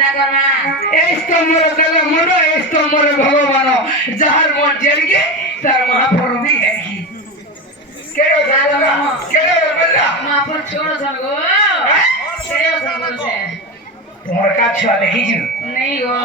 केना करना एस्तो मोर गले मनो एस्तो मोर भगवान जहर मोर जलके तार महापुर भी है की केरो बल्ला महापुर छोड़ सको केरो सको से तुम्हार का छुआ देखी जू नहीं हो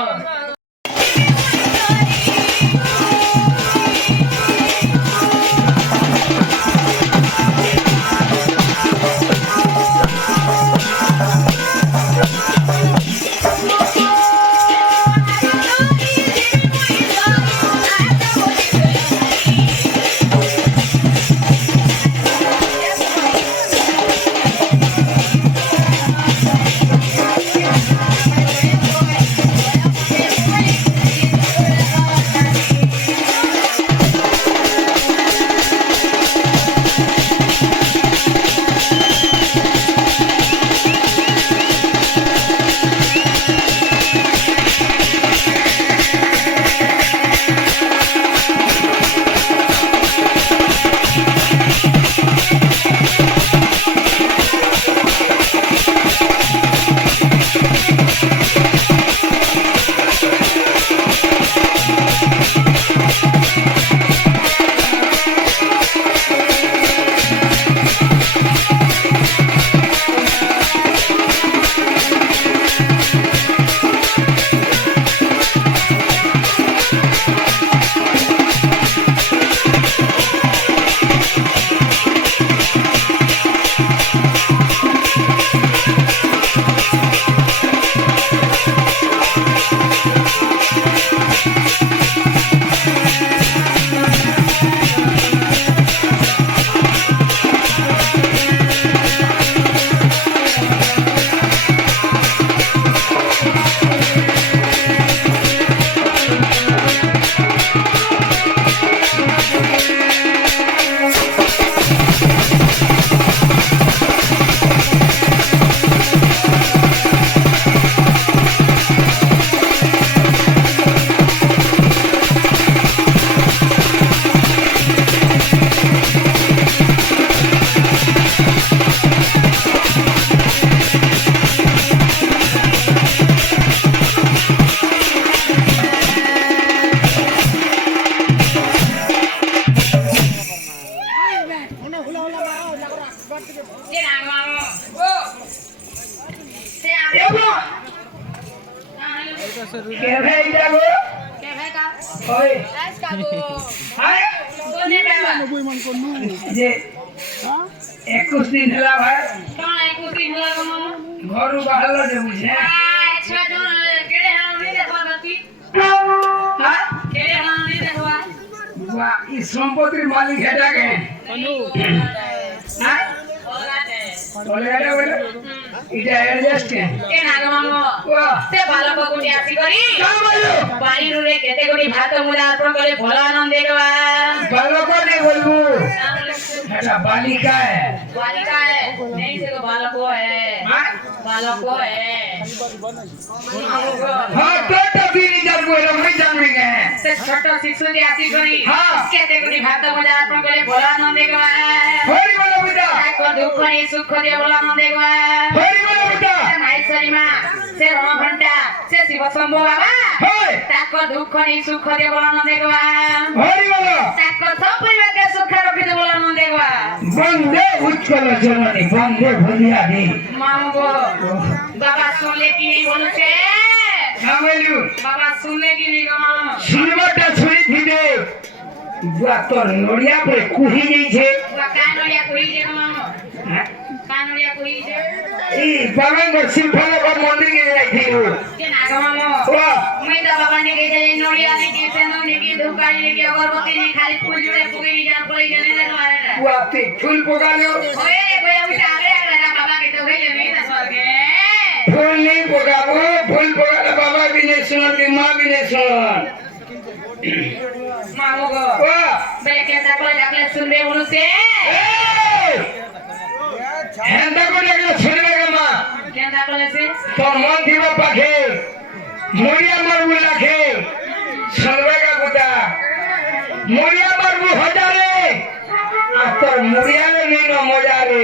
जे 21 दिन हला भाई कौन 21 दिन होला गम घरु बाहर जे बुझे अच्छा जो केड़े हम नहीं देखवा दती हां केड़े हम नहीं देखवा वाह ई संपत्ति मालिक हेटा के हां ओलेगा बोले इटा एडजस्ट के ना गम वाह से भालो को गुटी आसी करी का बोलो बारी रे केते गुटी भात मुला अर्पण करे भोला आनंद देखवा बालो को नहीं बोलबू हेटा बालिका है बालिका है नहीं से को बालको है हां बालको है हां तो भी जब बोले मैं जानेंगे से छोटो शिशु के आसी करी हां केते गुटी भात मुला अर्पण करे भोला आनंद देखवा होरी बोलो बेटा को दुख नहीं सुख दे भोला आनंद देखवा होरी बोलो बेटा माहेश्वरी मां से रण घंटा से शिव शंभु बाबा होय ताको दुख नहीं सुख दे भोला आनंद देखवा होरी बोलो ताको सब परिवार के सुख रखी दे भोला आनंद देखवा बंदे उच्चल जननी बंदे भलिया दी मामू को बाबा सुनले की नहीं बोलू छे सामेलू बाबा सुनले की नहीं गम सुनबटा छुरी थीबे बुआ तोर नोड़िया पर कुही जई छे कानोड़िया कुही जे गम कानोड़िया कुही जे ई बाबा सिंफल को मंदिर के जाई थी के ना गम वाह मैं तो बाबा ने के जे नोड़िया ने के से ने की धुकाई ने के अगरबत्ती ने खाली फूल जुड़े पुगे जा पड़ी जाने दे मारे बुआ ते फूल पका लो ओए कोई अभी आगे आ बाबा के तो भेले नहीं ना स्वर्ग फूल नहीं पकाबो फूल पका बाबा भी नहीं सुन की मां भी नहीं सुन मामू को वाह बे के जाकले सुन रे उनु से हेंदा को लेके छुड़वे के मां के जाकले से तो मन थीबा पाखे मोरिया मरबू लाखे छुड़वे का बुता मोरिया मरबू हजारे आ तो मोरिया ने नहीं न मोजारे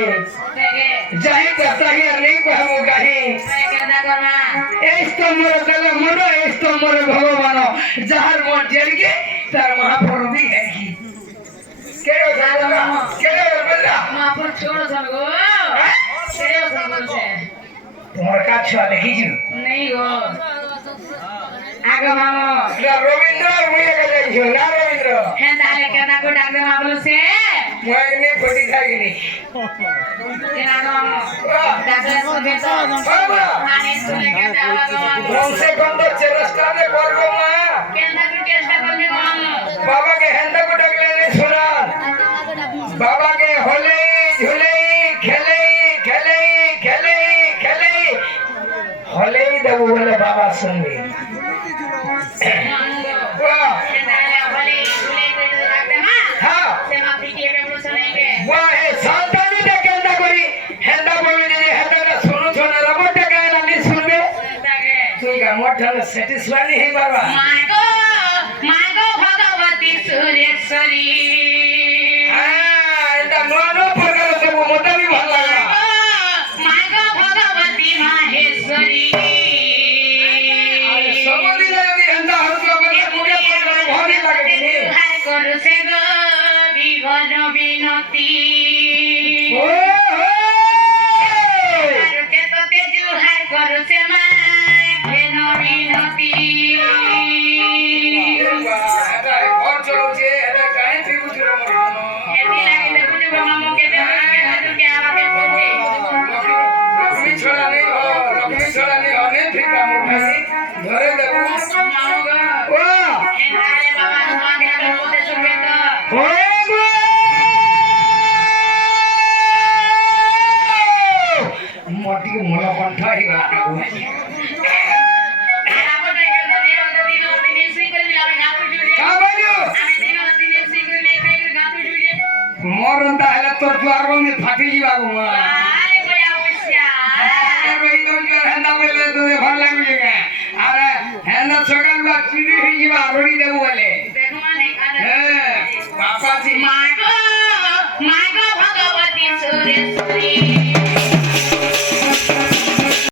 देखे जाहि कहता ही नहीं कहमो कहीं के करना एस तो মোর দেলে মন এস তো মোর ভগবান যাহার মোর জেড়কে তার মহাপ্রভু দেখি কে বললা মহাপুর छोड़ो सन गो छोड़ो सन बोलছে তোমার কাজ ছোয়া দেখিছি नहीं गो आगे मामो না রবীন্দ্র মুয়ে গেছে না রবীন্দ্র হ্যাঁ তাহলে কেনা কো ডাক দে মা বলছে ময়নে ফটি থাকিনি কেনা গো মামো ডাক দে সবে তো বাবা আনে শুনে কে দাও গো মামো কমসে কম তো চেষ্টা করবো মা কেনা কো চেষ্টা করবে গো মামো বাবাকে হেন্দা কো ডাকলে শোনান বাবাকে হলে ঝুলে খেলে খেলে খেলে খেলে হলেই দেবো বলে বাবার সঙ্গে মামো বাহ তাহলে বলে শুনে কে ডাক দে মা হ্যাঁ সে মা পিটিয়ে বে বলছ নাই কে বাহ এ সান্তানিতে কেন্দা করি হেন্দা বলবি যে হেন্দাটা শুনু শোনা লাগো টাকা নানি শুনবে তাকে তুই আমার ঠান্ডা স্যাটিসফাই নেই বাবা মা গো ভগবতী সুরেশ্বরী হ্যাঁ এটা নয় প্রকার দেবো মোটাবি ভালো লাগে মা গো ভগবতী মাহেশ্বরী সমলি লাগি হেন্দা হরু লাগে মুখে পড়লে ভালো লাগে হাই করু সে গো বিঘন বিনতি ও আর কে তো তেজু হাই করু সে মা ঘন বিনতি এটা ঘর চলছে এটা কাই ফিরু ছিল এটি লাগি দেখু যে মামা কে দেখু কে আমাকে বলছে লক্ষ্মী ছড়া নেই অনেক ঠিক আমার ভাই ধরে দেবো মামা গো ও এন্ডালে বাবা তোমাকে আমি বলতে শুনবে তো ও গো মোটি মোলা কণ্ঠ হইবা মরণ তাহলে তোর দুয়ার বন্ধে ফাটি যাবা গো মা হেন্দা বললে তোদের ভালো লাগবে আরে হেন্দা সকালবেলা চুরি হয়ে যাবা আরড়ি দেবো বলে হ্যাঁ বাপাজি ভগবতী সুরেশ্বরী